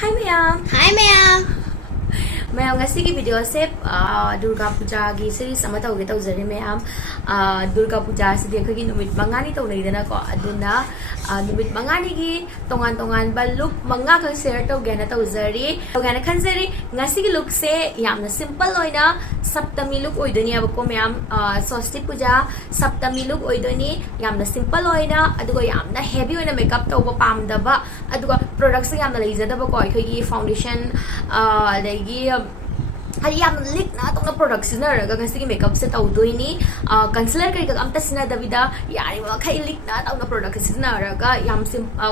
Hi ma'am. Hi ma'am. Ma'am, ngasigi video se Durga Puja gi series sama tawge tawjari ma'am. Durga Puja se dekho gi numit mangani taw nei dana ko aduna numit mangani gi tongan ba look manga ka share taw gena tawjari. Gena khanjari ngasigi look se yamna simple oina Saptami look oidoni abko ma'am. Swasti Puja Saptami look oidoni yamna simple oina adugo yamna heavy oina makeup tawba pamdaba adugo products yamna leijadaba ko khoi foundation adagi hari yam lik na tong na products na raga kasi makeup set outdoini concealer kai ka amta sina davida yari ma khai lik na tong na products na raga yam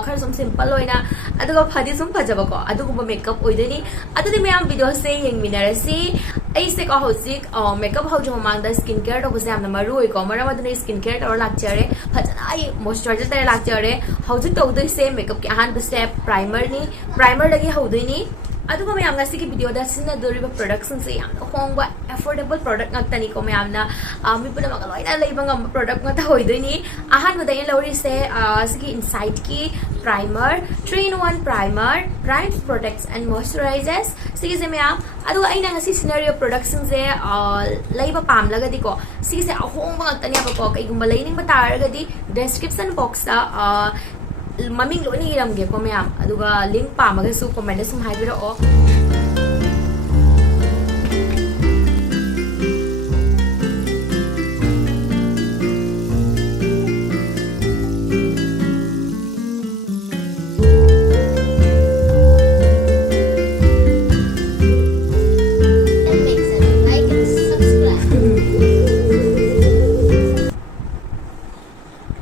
khar som simple oina aduga phadi sum phajaba ko aduga makeup oidini adudi me am video se yeng minarasi ai se ko hosik makeup how jo mang da skin care to bose am na maru oi ko mara madune skin care to lakchare phajana ai moisturizer ta lakchare hosik to udoi se makeup ki ahan step primer ni primer lagi hodoini aduga me amna sigi video da sinna doriba production se yamna hongba affordable product ngakta ni ko me amna mi puna magaloi na leiba ngam product ngata hoidoi ahan badai lori se sigi insight ki primer 3-in-1 primer primes protects and moisturizes sigi se me am aduga aina ngasi scenario production se leiba pam laga di ko sigi se ahongba ngakta ni ko kai gumba leining ba taragadi description box sa maming lo ni iram ge ko me am aduga link pa maga su comment sum haibira o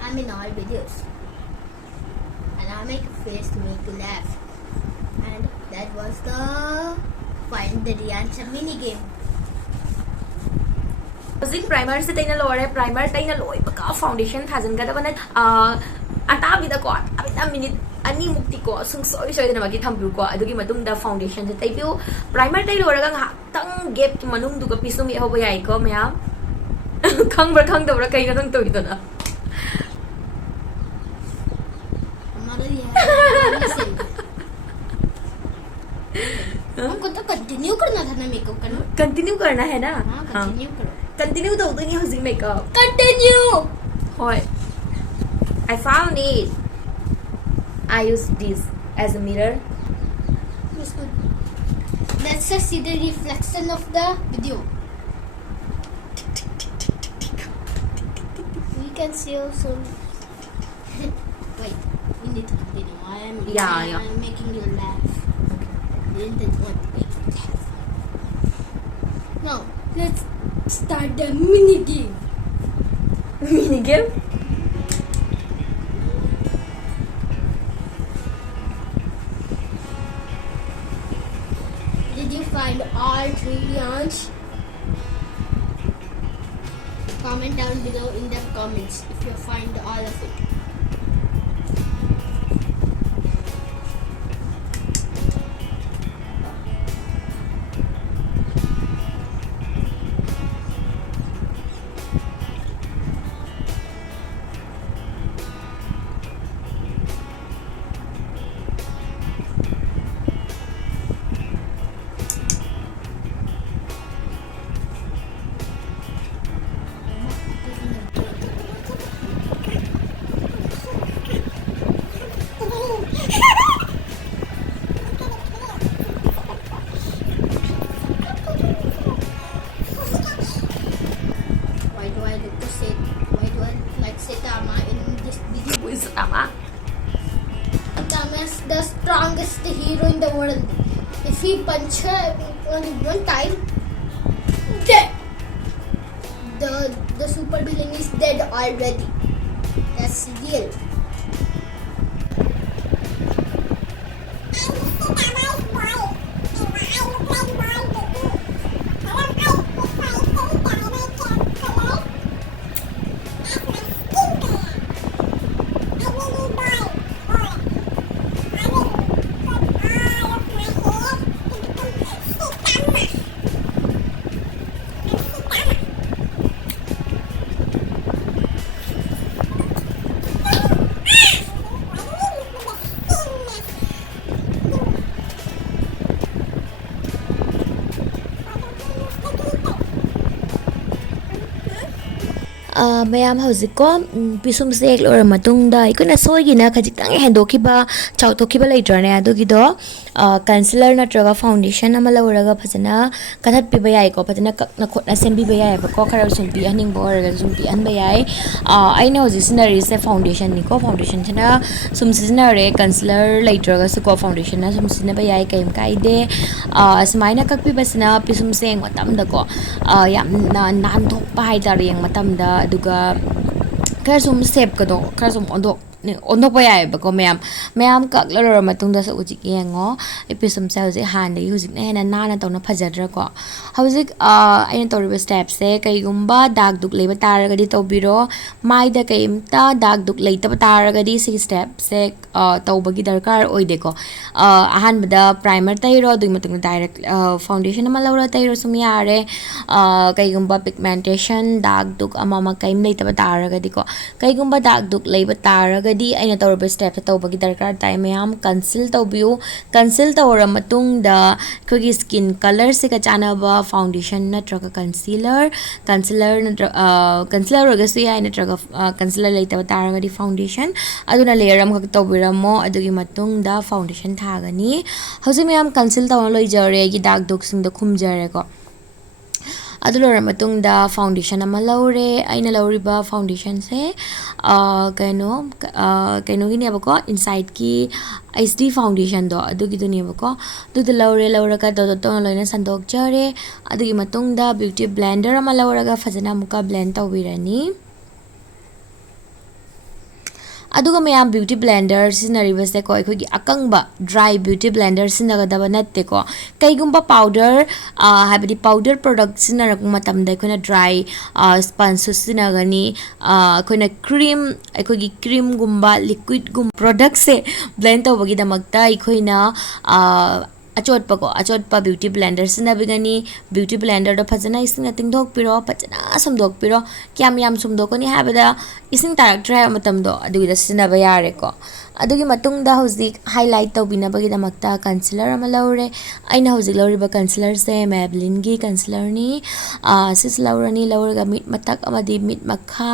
I'm in all videos. And I make a face to make you laugh. And that was the Find the Answer mini game. Using primer se taina lore primer taina loi baka foundation thajan ga da bana ata bi da ko abita minute ani mukti ko sung soi soi na magi thambu ko adugi matung da foundation se taibu primer tai lore ga ha tang gap ki manung du ga pisum ye hoba yai ko ma'am khang da kai ga nang to idona हमको तो continue करना था ना makeup करना continue करना है ना हाँ कंटिन्यू करो कंटिन्यू तो उतनी हजिंग makeup continue Hi, I found it. I use this as a mirror. Let's just see the reflection of the video. We can see also. Wait, we need to continue. I'm making you laugh. Okay. Didn't want to make you laugh. Now, let's start the mini game. Mini game? Did you find all 3 yarns? Comment down below in the comments if you find all of it. Why do I like Saitama in this video? Who is Tama? Saitama is the strongest hero in the world. If he punches her only one time, dead. The super villain is dead already. That's real. mayam hojiko pisum se ek lora matung da ikuna soigina khajitang hendokiba chautokiba leitrane adugido concealer natraga foundation ama lawraga phajana kathat piba yai ko phajana kakna khotna sembi ba yai ba ko khara sumpi aning bo raga sumpi an ba yai aina hoji sinari se foundation ni ko foundation chana sum sinare concealer leitraga se ko foundation na sum sinaba yai kaim kaide asmaina kakpi basna pisum se eng matam da ko yam nan thok pa hai dar yang matam da aduga khara sum sep ka do khara sum ondok pa yai ba ko mayam kak lora matung da sa ujik yengo episum sa hoji han de hujik na hena nana tawna phajadra ko hojik aina toriba step se kai gumba dag duk leba taraga di tawbiro mai da kai imta dag duk leita taraga di si step se tawbagi darkar oide ko ahan bada primer tayro dui matung direct foundation ama lora tayro sum yare kai gumba pigmentation dag duk ama ma kai leita taraga di ko kai gumba dag duk leba taraga di aina tawraba step tawbagi darkar tai mayam conceal tawbiu conceal tawra matung da khogi skin color se ka chanaba foundation natraga concealer roga su yai natraga concealer leita taraga di foundation aduna layer am khak tawbiramo adugi matung da foundation thagani hoji mayam conceal tawna loi jare gi dark duk sing da khumjare ko adulora matung da foundation ama laure aina lauriba foundation se kaino gini abako inside ki HD foundation do adugi duni abako du laura ka do loina sandok jare adugi matung da beauty blender ama laura ga fajana muka blend tawbirani aduga mayam beauty blender sinariba se ko khoi akangba dry beauty blender sinagadaba natte ko kaigumba powder habidi powder product sinarak matam da khona dry sponge sinagani khona cream khoi cream gumba liquid gum product se blend tawbagi damakta khoina achotpa beauty blender sinabigani beauty blender do phajana ising tingdok piro phajana samdok piro kyam yam sumdokoni habada ising tarak try matam do adugi da sinaba yare ko adugi matung da hozik highlight tawbina bagi damakta concealer ama laure aina hozik lauriba concealer se Maybelline gi concealer ni sis laurani lauraga mit matak amadi mit makha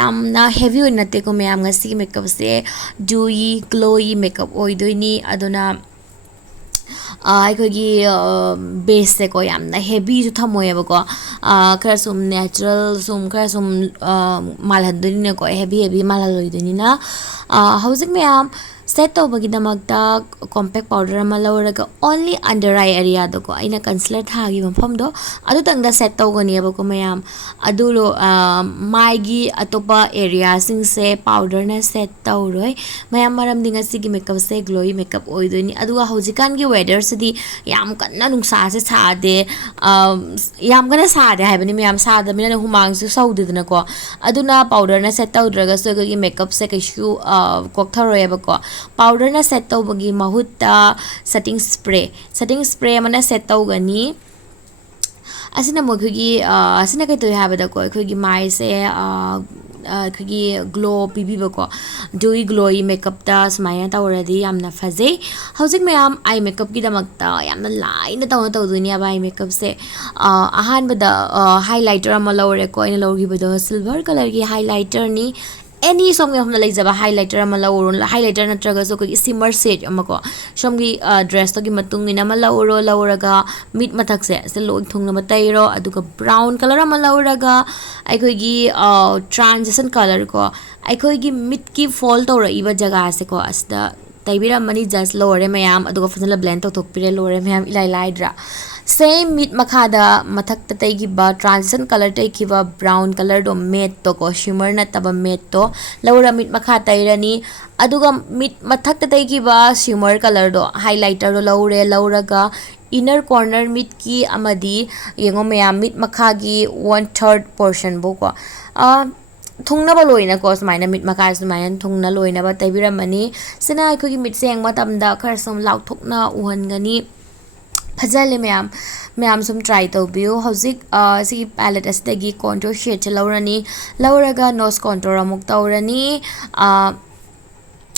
yamna heavy oinate ko mayam ngasi makeup se dewy glowy makeup oidoini aduna ꯑꯩꯈꯣꯏꯒꯤ ꯕꯦꯁꯁꯦ ꯀꯣ ꯌꯥꯝꯅ ꯍꯦꯚꯤꯁꯨ ꯊꯝꯃꯣꯏꯌꯦꯕꯀꯣ ꯈꯔ ꯁꯨꯝ natural ꯁꯨꯝ ꯈꯔ ꯁꯨꯝ ꯃꯥꯜꯍꯟꯗꯣꯏꯅꯤꯅꯀꯣ heavy ꯃꯥꯜꯍꯜꯂꯣꯏꯗꯣꯏꯅꯤꯅ ꯍꯧꯖꯤꯛ ꯃꯌꯥꯝ ꯁꯦꯠ ꯇꯧꯕꯒꯤꯗꯃꯛꯇ ꯀꯣꯝꯄꯦꯛ ꯄꯥꯎꯗꯔ ꯑꯃ ꯂꯧꯔꯒ ꯑꯣꯟꯂꯤ ꯑꯟꯗꯔ ꯑꯥꯏ ꯑꯦꯔꯤꯌꯥꯗꯀꯣ ꯑꯩꯅ ꯀꯟꯁꯤꯂꯔ ꯊꯥꯈꯤꯕ ꯃꯐꯝꯗꯣ ꯑꯗꯨꯇꯪꯗ ꯁꯦꯠ ꯇꯧꯒꯅꯤꯕꯀꯣ ꯃꯌꯥꯝ ꯑꯗꯨ ꯃꯥꯏꯒꯤ ꯑꯇꯣꯞꯄ ꯑꯦꯔꯤꯌꯥꯁꯤꯡꯁꯦ ꯄꯥꯎꯗꯔꯅ ꯁꯦꯠ ꯇꯧꯔꯣꯏ ꯃꯌꯥꯝ ꯃꯔꯝꯗꯤ ꯉꯁꯤꯒꯤ ꯃꯦꯀꯞꯁꯦ ꯒ꯭ꯂꯣꯋꯤ ꯃꯦꯀꯞ ꯑꯣꯏꯗꯣꯏꯅꯤ ꯑꯗꯨꯒ ꯍꯧꯖꯤꯛꯀꯥꯟꯒꯤ ꯋꯦꯗꯔꯁꯤꯗꯤ ꯌꯥꯝ ꯀꯟꯅ ꯅꯨꯡꯁꯥꯁꯦ ꯁꯥꯗꯦ ꯌꯥꯝ ꯀꯟꯅ ꯁꯥꯗꯦ ꯍꯥꯏꯕꯅꯤ ꯃꯌꯥꯝ ꯁꯥꯗꯕꯅꯤꯅ ꯍꯨꯃꯥꯡꯁꯨ ꯁꯧꯗꯦꯗꯅꯀꯣ ꯑꯗꯨꯅ ꯄꯥꯎꯗꯔꯅ ꯁꯦꯠ ꯇꯧꯗ꯭ꯔꯒꯁꯨ ꯑꯩꯈꯣꯏꯒꯤ ꯃꯦꯀꯞꯁꯦ ꯀꯩꯁꯨ ꯀꯣꯛꯊꯔꯣꯏꯕꯀꯣ ꯄꯥꯎꯗꯔꯅ ꯁꯦꯠ ꯇꯧꯕꯒꯤ ꯃꯍꯨꯠꯇ ꯁꯦꯠꯇꯤꯡ ꯁ꯭ꯄ꯭ꯔꯦ ꯑꯃꯅ ꯁꯦꯠ ꯇꯧꯒꯅꯤ ꯑꯁꯤꯅ ꯃꯈꯣꯏꯒꯤ ꯑꯁꯤꯅ ꯀꯩ ꯇꯧꯏ ꯍꯥꯏꯕꯗꯀꯣ ꯑꯩꯈꯣꯏꯒꯤ ꯃꯥꯏꯁꯦ ꯑꯩꯈꯣꯏꯒꯤ ꯒ꯭ꯂꯣ ꯄꯤꯕꯤꯕꯀꯣ ꯗ꯭ꯌꯨꯏ ꯒ꯭ꯂꯣꯋꯤ ꯃꯦꯀꯞꯇ ꯁꯨꯃꯥꯏꯅ ꯇꯧꯔꯗꯤ ꯌꯥꯝꯅ ꯐꯖꯩ ꯍꯧꯖꯤꯛ ꯃꯌꯥꯝ ꯑꯥꯏ ꯃꯦꯀꯞꯀꯤꯗꯃꯛꯇ ꯌꯥꯝꯅ ꯂꯥꯏꯅ ꯇꯧꯗꯣꯏꯅꯦꯕ ꯑꯥꯏ ꯃꯦꯀꯞꯁꯦ ꯑꯍꯥꯟꯕꯗ ꯍꯥꯏꯂꯥꯏꯇꯔ ꯑꯃ ꯂꯧꯔꯦꯀꯣ ꯑꯩꯅ ꯂꯧꯈꯤꯕꯗꯣ ꯁꯤꯜꯚꯔ ꯀꯂꯔꯒꯤ ꯍꯥꯏꯂꯥꯏꯇꯔꯅꯤ ꯑꯦꯅꯤ ꯁꯣꯝꯒꯤ ꯃꯐꯝꯗ ꯂꯩꯖꯕ ꯍꯥꯏꯂꯥꯏꯇꯔ ꯑꯃ ꯂꯧꯔꯣ ꯍꯥꯏꯂꯥꯏꯇꯔ ꯅꯠꯇ꯭ꯔꯒꯁꯨ ꯑꯩꯈꯣꯏꯒꯤ ꯁꯤꯃꯔ ꯁꯦꯠ ꯑꯃꯀꯣ ꯁꯣꯝꯒꯤ ꯗ꯭ꯔꯦꯁꯇꯨꯒꯤ ꯃꯇꯨꯡ ꯏꯟꯅ ꯑꯃ ꯂꯧꯔꯒ ꯃꯤꯠ ꯃꯊꯛꯁꯦ ꯁꯤ ꯂꯣꯏ ꯊꯨꯡꯅꯕ ꯇꯩꯔꯣ ꯑꯗꯨꯒ ꯕ꯭ꯔꯥꯎꯟ ꯀꯂꯔ ꯑꯃ ꯂꯧꯔꯒ ꯑꯩꯈꯣꯏꯒꯤ ꯇ꯭ꯔꯥꯟꯖꯤꯁꯟ ꯀꯂꯔ ꯀꯣ ꯑꯩꯈꯣꯏꯒꯤ ꯃꯤꯠꯀꯤ ꯐꯣꯜ ꯇꯧꯔꯛꯏꯕ ꯖꯒꯥꯁꯦꯀꯣ ꯑꯁꯤꯗ ꯇꯩꯕꯤꯔꯝꯃꯅꯤ ꯖꯁ ꯂꯣꯏꯔꯦ ꯃꯌꯥꯝ ꯑꯗꯨꯒ ꯐꯖꯅ ꯕ꯭ꯂꯦꯟ ꯇꯧꯊꯣꯛꯄꯤꯔꯦ ꯂꯣꯏꯔꯦ ꯃꯌꯥꯝ ꯏꯂꯥꯏ ꯂꯥꯏꯗ꯭ꯔꯥ ꯁꯦꯝ ꯃꯤꯠ ꯃꯈꯥꯗ ꯃꯊꯛꯇ ꯇꯩꯈꯤꯕ ꯇ꯭ꯔꯥꯟꯖꯤꯁꯟ ꯀꯂꯔ ꯇꯩꯈꯤꯕ ꯕ꯭ꯔꯥꯎꯟ ꯀꯂꯔꯗꯣ ꯃꯦꯠꯇꯣꯀꯣ ꯁꯤꯃꯔ ꯅꯠꯇꯕ ꯃꯦꯠꯇꯣ ꯂꯧꯔ ꯃꯤꯠ ꯃꯈꯥ ꯇꯩꯔꯅꯤ ꯑꯗꯨꯒ ꯃꯤꯠ ꯃꯊꯛꯇ ꯇꯩꯈꯤꯕ ꯁꯤꯃꯔ ꯀꯂꯔꯗꯣ ꯍꯥꯏꯂꯥꯏꯇꯔꯗꯣ ꯂꯧꯔꯒ inner corner mitki amadi yengo mayam mit makhagi 1/3 portion boko thungna ba loina ko smaina mit makha smaina thungna loina ba taibiramani sina aikogi mit seng matamda khar som lauk thokna uhangani phajale mayam sum try tawbiu hauzik si palette asdagi contour shade laurani lauraga nose contour amuk tawrani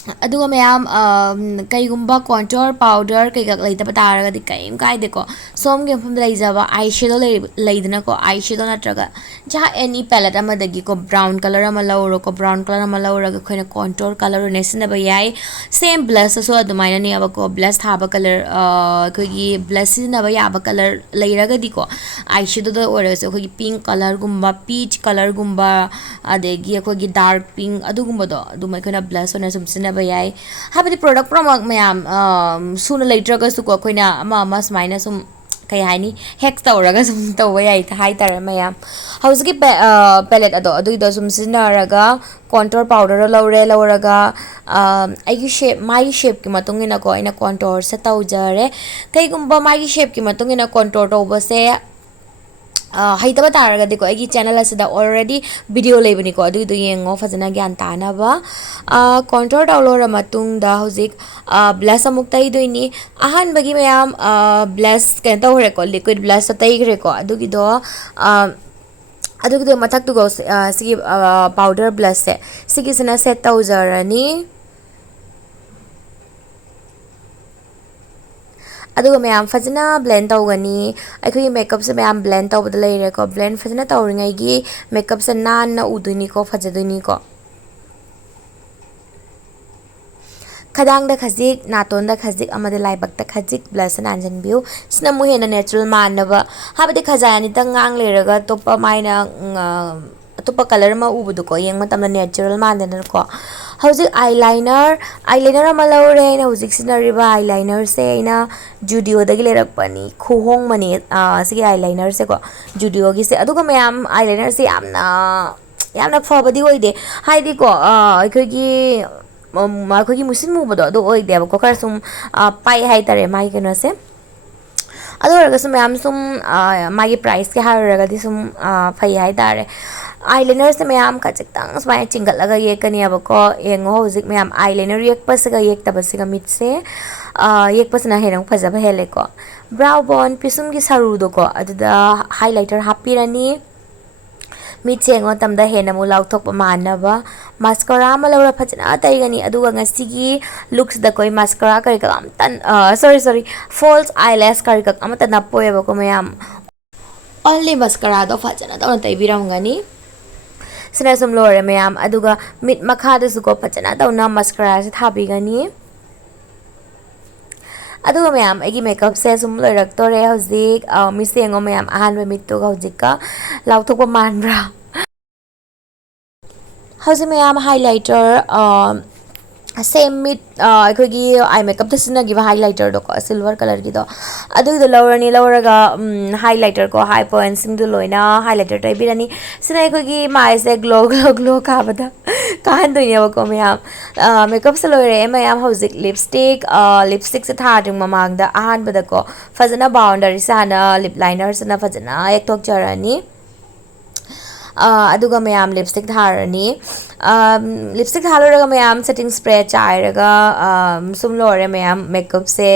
aduga mayam kaigumba contour powder kaigak leitaba taragadi kaim kaide ko som ge phum leijaba eyeshadow leidna ko eyeshadow natraga ja any palette amadagi ko brown color ama lawro ko brown color ama lawra ga khoina contour color nesna ba yai same blush so adumaina ni aba ko blush thaba color khogi blush na ba yaba color leiraga di ko eyeshadow da ora so khogi pink color gumba peach color gumba adegi khogi dark pink adugumba do adumai khoina blush ona sumsina yai habadi product promak mayam suna leitraga su ko khoina ama smaina sum kai haini hex tawraga sum tawa yai hai tar mayam hauski palette ado do sum sinaraga contour powder lawraga aigi shape my shape ki matungina ko ina contour se tawjare kai gumba my shape ki matungina contour tawba se haitaba taragadi ko agi channel asida already video lebani ko adu yengo fazana gyan tanaba contour download matung da hozik blush amuk tai doini ahan bagi mayam blush kan tawre ko liquid blush tai gre ko adu gido mathak tu go sigi powder blush se sigi sina set tawjarani aduga mayam fazana blend tawgani akhoi makeup se mayam blend tawbada leire ko blend fazana tawringai gi makeup se nan na uduni ko fajaduni ko khadang da khazik naton da khazik amade laibak da khazik blush nan janbiu sna mu hena natural manaba habade khajani ta ngang leiraga topa maina topa color ma ubudu ko yeng matamna natural manana ko hauzik eyeliner ama laure na hauzik sinariba eyeliner se ina Zudio dagi lerak pani khuhong mani sigi eyeliner se ko Zudio gi se aduga mayam eyeliner se yamna phobadi oide haidi ko akhoi gi musin mu bodo do oide ba ko kar sum pai hai tare mai keno se adu raga sum mayam sum magi price ke haraga di sum phai hai tare eyeliner se mayam ka chiktang smai chingal laga ye kani abako yengo hozik mayam eyeliner yek pasga yek tabasiga mit se yek pasna henang phajaba hele ko brow bone pisum gi saru do ko aduda highlighter hapirani mit chengo tamda hena mu lauthok manaba mascara ma laura phajana taigani aduga ngasigi looks da koi mascara kari ka tan sorry false eyelash kari ka amata na poeba ko mayam only mascara do phajana da tai biramgani sina sum lore mayam aduga mit makha da su ko phajana da na mascara se thabi gani aduga mayam agi makeup se sum loirak tore hozik mi sengo mayam ahan mit to hozik ka lauthok pa manbra hozik mayam highlighter same mid akhoi eye makeup da sina giba highlighter do ko silver color gi do adu do lauraga highlighter ko high point sing do loina highlighter tai birani sina akhoi mai se glow ka bada kahan do ya ko mayam makeup se loire mayam hozik lipstick se thading mamang da ahan bada ko fazana boundary sana lip liner sana fazana ek tok jarani aduga mayam lipstick tharani lipstick thaluraga mayam setting spray chairaga sum lore mayam makeup se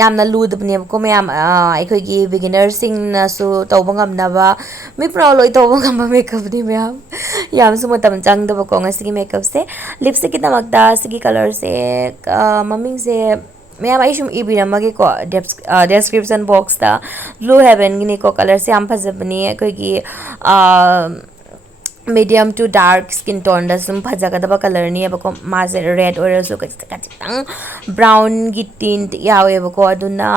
yamna ludbne ko mayam akhoi gi beginner sing na su tawbangam naba mi pro loi tawbangam makeup ni mayam yam su matam chang da ko ngasi makeup se lipstick ki tamakda sigi color se maming se mayam aishum ibiramage ko description box ta blue heaven gini ko color se am phajabani koi gi medium to dark skin tone da sum phajaga da color ni abako maze red or so kachitang brown gi tint yawe abako aduna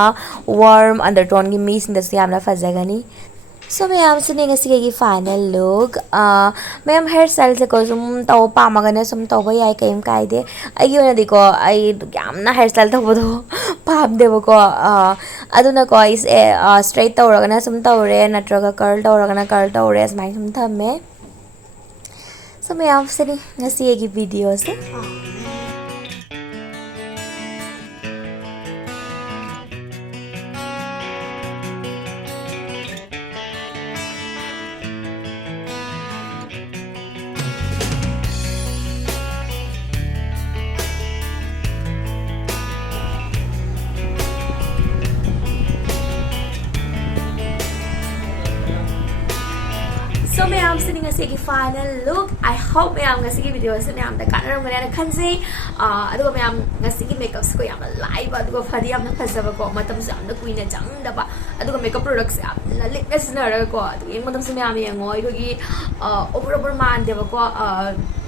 warm undertone gi mix da siamna phajagani so mayam sini ngasi final look mayam hairstyle se ko sum taw pa magana sum taw ba yai kaim kai de ai yona di ko ai yamna hairstyle taw bodo pam de ko aduna ko is straight taw ragana sum taw re natraga curl taw ragana curl taw re smile sum thamme so mayam sini ngasi video se So mayam ma'am से ngasi ki final look. I hope ma'am ngasi ki video se ma'am da kanara ngane na khanse. Aduga ma'am ngasi ki makeup se ko yamna live aduga phadi yamna phasaba ko matam se yamna kuina jang da ba. Aduga makeup products yamna lickness na ra ko. Aduga yeng matam se ma'am yengoi ko ki over man de ba ko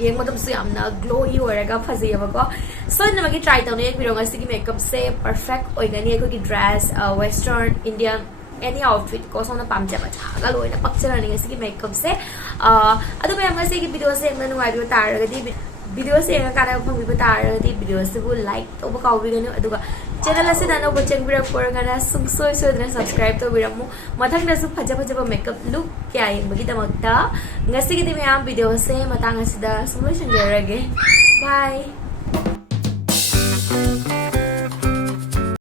yeng matam se yamna glowy oraga phasi ba ko. So na magi try taw ne ek video ngasi ki makeup se perfect oigani ko ki dress western Indian any outfit ko so na pam jaba chaga loi na picture ni ngasi ki makeup se adu me ngasi ki video se ngna nuai bi tar ga di video se nga kana phang bi tar ga di video se bu like to ba ka bi ga nu adu ga channel ase na no bo cheng bi ra por ga na sung so na subscribe to bi ra mu mathang na su phaja ba makeup look kya yeng ba ki tamak ta ngasi ki di me am video se matang asida solution jarage bye.